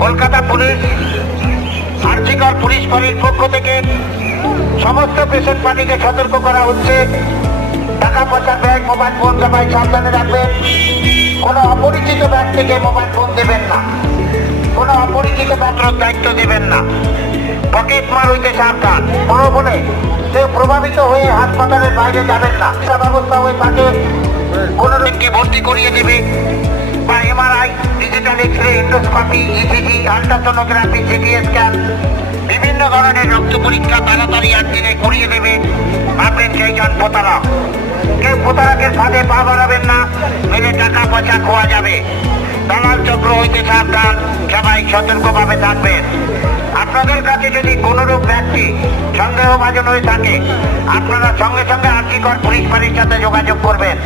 Kolkata police RG Kar police ফাঁড়ির পক্ষ থেকে সমস্ত পেশেন্ট পার্টিকে সতর্ক করা হচ্ছে, টাকা পয়সা, ব্যাগ, মোবাইল ফোন সবাই সাবধানে রাখবেন। কোনো অপরিচিত ব্যক্তিকে মোবাইল ফোন দেবেন না, কোনো অপরিচিত ব্যক্তির দায়িত্ব দেবেন না। পকেট মার হইতে সাবধান। বড় বলে কেউ প্রভাবিত হয়ে হাসপাতালের বাইরে যাবেন না। ব্যবস্থা হয়ে তাকে কোনো ব্যক্তি ভর্তি করিয়ে দেবে বা MRI, digital X-ray, endoscopy, ECG, ultrasonography, CT scan, বিভিন্ন ধরনের রক্ত পরীক্ষা তাড়াতাড়ি একদিনে করিয়ে দেবে। ভাববেন সেইজন প্রতারক। কেউ প্রতারকের ফাঁদে পা বাড়াবেন না, মেরে টাকা পয়সা খোয়া যাবে। দালাল চক্র হইতে সাবধান, সবাই সতর্কভাবে থাকবেন। আপনাদের কাছে যদি কোনরূপ ব্যক্তি সন্দেহভাজন হয়ে থাকে, আপনারা সঙ্গে সঙ্গে আরজিকর পুলিশ ফাঁড়ির সাথে যোগাযোগ করবেন।